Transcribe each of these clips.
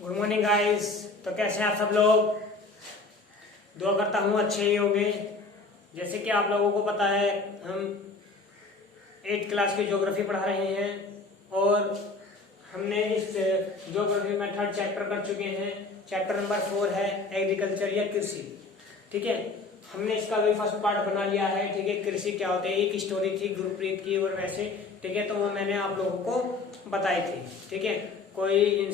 Good morning guys. तो कैसे हैं आप सब लोग? दुआ करता हूँ अच्छे ही होंगे। जैसे कि आप लोगों को पता है, हम 8th क्लास की ज्योग्राफी पढ़ा रहे हैं और हमने इस ज्योग्राफी में 3rd चैप्टर कर चुके हैं। चैप्टर नंबर 4 है एग्रीकल्चर या कृषि। ठीक है, हमने इसका भी फर्स्ट पार्ट बना लिया है। ठीक है, कृषि क्या होते हैं, एक स्टोरी थी गुरप्रीत की और वैसे। ठीक है, तो वो मैंने आप लोगों को बताई थी। ठीक है, कोई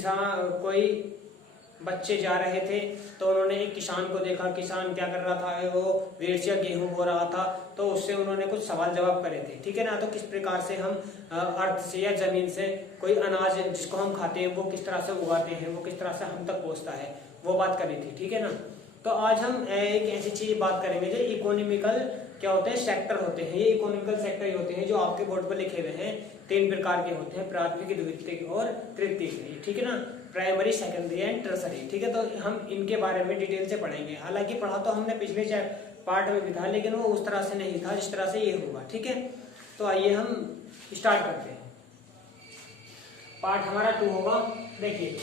बच्चे जा रहे थे तो उन्होंने एक किसान को देखा। किसान क्या कर रहा था, वो वेट या गेहूं बो रहा था, तो उससे उन्होंने कुछ सवाल जवाब करे थे। ठीक है ना, तो किस प्रकार से हम अर्थ से या जमीन से कोई अनाज जिसको हम खाते हैं वो किस तरह से उगाते हैं, वो किस तरह से हम तक पहुंचता है, वो बात करी थी। ठीक है ना, तो आज हम एक ऐसी चीज बात करेंगे जो इकोनॉमिकल क्या होते हैं, सेक्टर होते हैं। ये इकोनॉमिकल सेक्टर ही होते हैं जो आपके बोर्ड पर लिखे हुए हैं। 3 प्रकार के होते हैं, प्राथमिक, द्वितीयक और तृतीयक। ठीक है ना, प्राइमरी, सेकेंडरी एंड टर्सरी। ठीक है, तो हम इनके बारे में डिटेल से पढ़ेंगे। हालांकि पढ़ा तो हमने पिछले पार्ट में भी था, लेकिन वो उस तरह से नहीं था जिस तरह से ये होगा। ठीक है, तो आइए हम स्टार्ट करते हैं। पार्ट हमारा 2 होगा। देखिए,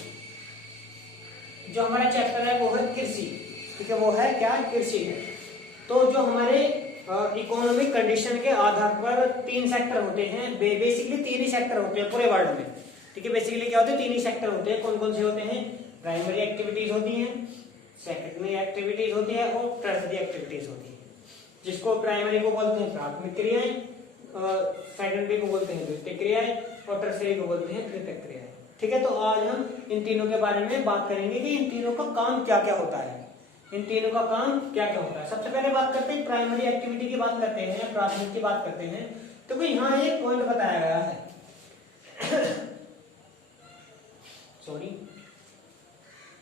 जो हमारा चैप्टर है वो है कृषि। ठीक है, वो है क्या, कृषि है। तो जो हमारे इकोनॉमिक कंडीशन के आधार पर 3 सेक्टर होते हैं। बेसिकली 3 ही सेक्टर होते हैं पूरे वर्ल्ड में। ठीक है, बेसिकली क्या होते हैं, 3 ही सेक्टर होते हैं। कौन कौन से होते हैं? प्राइमरी एक्टिविटीज होती हैं, सेकेंडरी एक्टिविटीज होती है और टर्सरी एक्टिविटीज होती है। जिसको प्राइमरी को बोलते हैं प्राथमिक क्रियाएं, सेकेंडरी को बोलते हैं द्वितीयक क्रियाएं और टर्सरी को बोलते हैं तृतीयक क्रियाएं। ठीक है, तो आज हम इन तीनों के बारे में बात करेंगे कि इन तीनों का काम क्या क्या होता है। इन तीनों का काम क्या क्या होता है। सबसे पहले बात करते हैं प्राइमरी एक्टिविटी की बात करते हैं, प्राथमिक की बात करते हैं। तो भाई यहाँ एक पॉइंट बताया गया है सॉरी,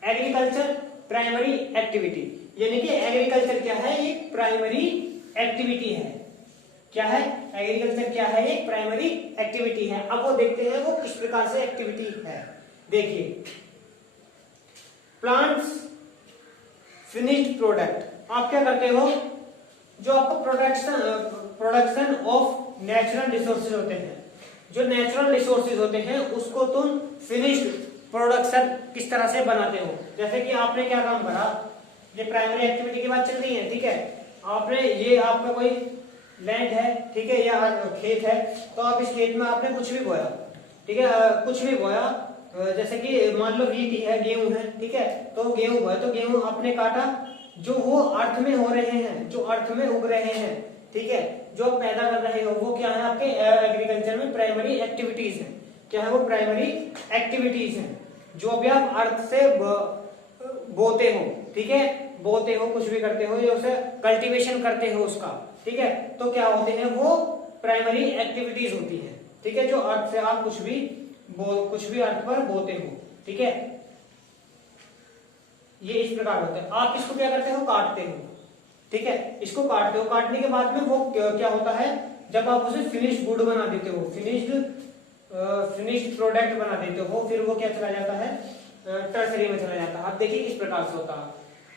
एग्रीकल्चर प्राइमरी एक्टिविटी, यानी कि एग्रीकल्चर क्या है, एक प्राइमरी एक्टिविटी है। क्या है एग्रीकल्चर, क्या है, एक प्राइमरी एक्टिविटी है। अब वो देखते हैं वो किस प्रकार से एक्टिविटी है। देखिए, प्लांट्स फिनिश्ड प्रोडक्ट, आप क्या करते हो, जो आपको प्रोडक्शन ऑफ नेचुरल रिसोर्सेज होते हैं, जो नेचुरल रिसोर्सेज होते हैं उसको तुम फिनिश्ड प्रोडक्शन किस तरह से बनाते हो। जैसे कि आपने क्या काम करा, ये प्राइमरी एक्टिविटी की बात चल रही है। ठीक है, आपने ये आपका कोई लैंड है, ठीक है, या खेत है, तो आप इस खेत में आपने कुछ भी बोया। ठीक है, कुछ भी बोया, जैसे कि मान लो वीट है, गेहूं है। ठीक है, तो गेहूं बोया, तो गेहूं आपने काटा, जो वो अर्थ में हो रहे हैं, जो अर्थ में उग रहे हैं, ठीक है, जो आप पैदा कर रहे हो, वो क्या है आपके एग्रीकल्चर में प्राइमरी एक्टिविटीज है। क्या है वो? प्राइमरी एक्टिविटीज है। जो भी आप अर्थ से बोते हो, ठीक है, बोते हो, कुछ भी करते हो, या उसे कल्टीवेशन करते हो उसका। ठीक है, तो क्या होते हैं वो? प्राइमरी एक्टिविटीज होती है। ठीक है, जो अर्थ से आप कुछ भी अर्थ पर बोते हो। ठीक है, ये इस प्रकार होता है। आप इसको क्या करते हो? काटते हो। ठीक है, इसको काटते हो, काटने के बाद में वो क्या होता है, जब आप उसे फिनिश्ड गुड बना देते हो, फिनिश्ड प्रोडक्ट बना देते हो, फिर वो क्या चला जाता है, टर्सरी में चला जाता है। आप देखिए किस प्रकार से होता है।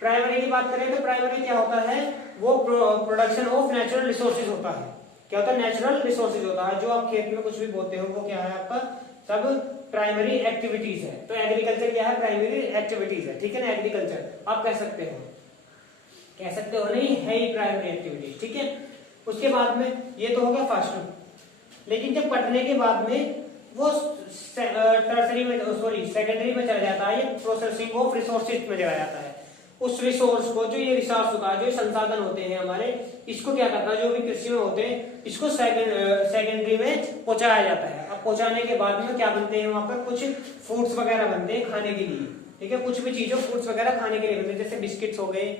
प्राइमरी की बात करें तो प्राइमरी क्या होता है, वो प्रोडक्शन ऑफ नेचुरल रिसोर्सेज होता है। क्या होता है? नेचुरल रिसोर्सेज होता है। जो आप खेत में कुछ भी बोते हो वो क्या है आपका, सब प्राइमरी एक्टिविटीज है। तो एग्रीकल्चर क्या है? प्राइमरी एक्टिविटीज है। ठीक है ना, एग्रीकल्चर आप कह सकते हो नहीं, है ही प्राइमरी एक्टिविटीज। ठीक है, उसके बाद में ये तो होगा फर्स्ट। लेकिन जब पढ़ने के बाद में वो टर्सरी में, सॉरी सेकेंडरी में चला जाता है, ये प्रोसेसिंग ऑफ रिसोर्सेज में चला जाता है। उस रिसोर्स को, जो ये रिसोर्स होता है, जो संसाधन होते हैं हमारे, इसको क्या करता है, जो भी कृषि में होते हैं, इसको सेकेंडरी में पहुंचाया जाता है। अब पहुंचाने के बाद में क्या बनते हैं, वहां पर कुछ फूड्स वगैरह बनते हैं खाने के लिए। ठीक है, कुछ भी चीजों फूड्स वगैरह खाने के लिए बनते हैं, जैसे बिस्किट्स हो गए,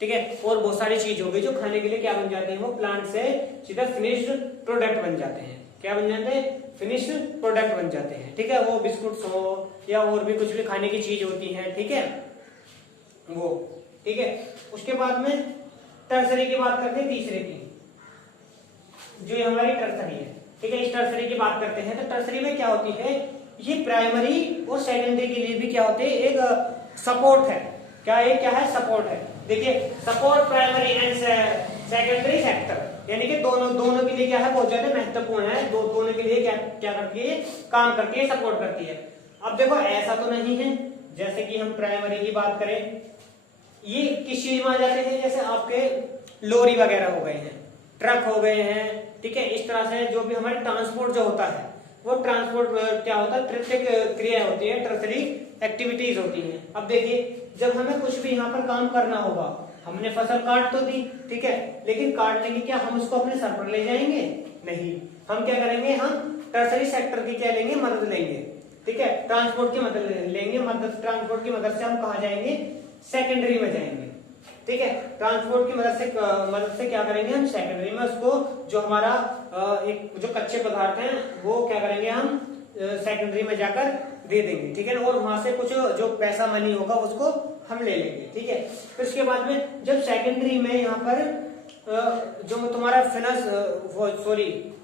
ठीक है, और बहुत सारी चीज हो गई जो खाने के लिए क्या बन जाते हैं, वो प्लांट से सीधा फिनिश्ड प्रोडक्ट बन जाते हैं। क्या बन जाते हैं? फिनिश्ड प्रोडक्ट बन जाते हैं। ठीक है, वो बिस्कुट्स हो या और भी कुछ भी खाने की चीज होती है। ठीक है, वो ठीक है। उसके बाद में टर्सरी की बात करते हैं, तीसरे की, जो हमारी टर्सरी है। ठीक है, इस टर्सरी की बात करते हैं। तो टर्सरी में क्या होती है, ये प्राइमरी और सेकेंडरी के लिए भी क्या होते हैं, एक सपोर्ट है। क्या है? सपोर्ट है। देखिए, support primary and secondary sector, यानी कि दोनों के लिए क्या है, बहुत ज्यादा महत्वपूर्ण है। दोनों के लिए क्या करती है, काम करती है, सपोर्ट करती है। अब देखो, ऐसा तो नहीं है जैसे कि हम प्राइमरी की बात करें, ये किस चीज में आ जाते हैं, जैसे आपके लोरी वगैरह हो गए हैं, ट्रक हो गए हैं, ठीक है। इस तरह से जो भी हमारे ट्रांसपोर्ट जो होता है वो ट्रांसपोर्ट क्या होता है, तृतीयक क्रिया होती है, टर्सरी एक्टिविटीज होती हैं। अब देखिए जब हमें कुछ भी यहाँ पर काम करना होगा, हमने फसल काट तो दी, ठीक है, लेकिन काटने की क्या हम उसको अपने सर पर ले जाएंगे? नहीं, हम क्या करेंगे, हम टर्सरी सेक्टर की क्या लेंगे, मदद लेंगे, ठीक है, ट्रांसपोर्ट की मदद लेंगे। ट्रांसपोर्ट की मदद से हम कहा जाएंगे, सेकेंडरी में जाएंगे, ठीक है। ट्रांसपोर्ट की मदद से क्या करेंगे, हम सेकेंडरी में उसको जो हमारा एक जो कच्चे पदार्थ हैं वो क्या करेंगे, हम सेकेंडरी में जाकर दे देंगे, ठीक है। और वहां से कुछ जो पैसा मनी होगा उसको हम ले लेंगे, ठीक है। फिर उसके बाद में जब सेकेंडरी में यहाँ पर जो तुम्हारा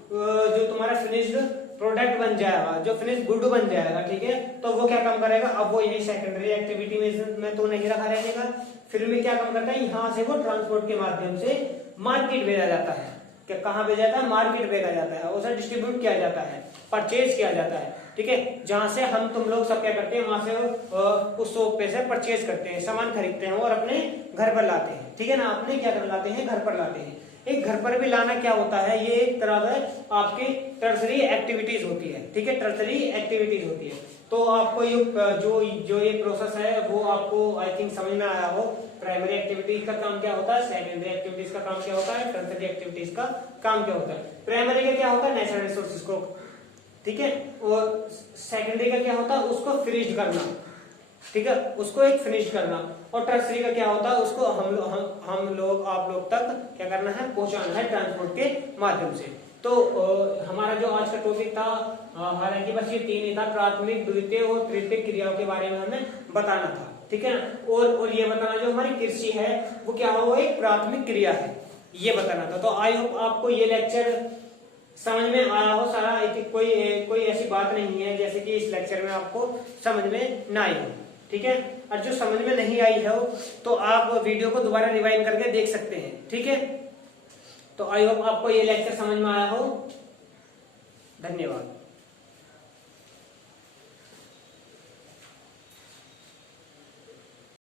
जो तुम्हारा फिनिश्ड प्रोडक्ट बन जाएगा, जो फिनिश गुड बन जाएगा, ठीक है, तो वो क्या काम करेगा, अब वो यही सेकेंडरी एक्टिविटी में तो नहीं रखा रहेगा, फिर भी क्या काम करता है, यहाँ से वो ट्रांसपोर्ट के माध्यम से मार्केट भेजा जाता है। क्या कहाँ भेजा जाता है, मार्केट भेजा जाता है, उसे डिस्ट्रीब्यूट किया जाता है, परचेज किया जाता है, ठीक है। जहां से हम तुम लोग सब क्या करते हैं, वहां से उस शॉप पे से परचेज करते हैं, सामान खरीदते हैं और अपने घर पर लाते हैं, ठीक है ना। अपने क्या कर लाते हैं, घर पर लाते हैं। एक घर पर भी लाना क्या होता है, ये एक तरह से आपकी टर्सरी एक्टिविटीज होती है, ठीक है, टर्सरी एक्टिविटीज होती है। तो आपको ये जो ये प्रोसेस है वो आपको आई थिंक समझ में आया हो। प्राइमरी एक्टिविटीज का काम क्या होता है, सेकेंडरी एक्टिविटीज का काम क्या होता है, टर्सरी एक्टिविटीज का काम क्या होता है। प्राइमरी का क्या होता है, नेचुरल रिसोर्सेज को, ठीक है, और सेकेंडरी का क्या होता है, उसको फिनिश करना, ठीक है, उसको एक फिनिश करना। और टर्सरी का क्या होता है, उसको हम लोग आप लोग तक क्या करना है, पहुंचाना है ट्रांसपोर्ट के माध्यम से। तो हमारा जो आज का टॉपिक था, हालांकि बस ये 3 ही था, प्राथमिक, द्वितीय और तृतीय क्रियाओं के बारे में हमें बताना था, ठीक है ना। और ये बताना जो हमारी कृषि है वो क्या हो, एक प्राथमिक क्रिया है, ये बताना था। तो आई होप आपको ये लेक्चर समझ में आया हो सारा। कोई ऐसी बात नहीं है जैसे कि इस लेक्चर में आपको समझ में ना आई हो, ठीक है। और जो समझ में नहीं आई हो तो आप वीडियो को दोबारा रिवाइंड करके देख सकते हैं, ठीक है। तो आई होप आपको ये लेक्चर समझ में आया हो। धन्यवाद।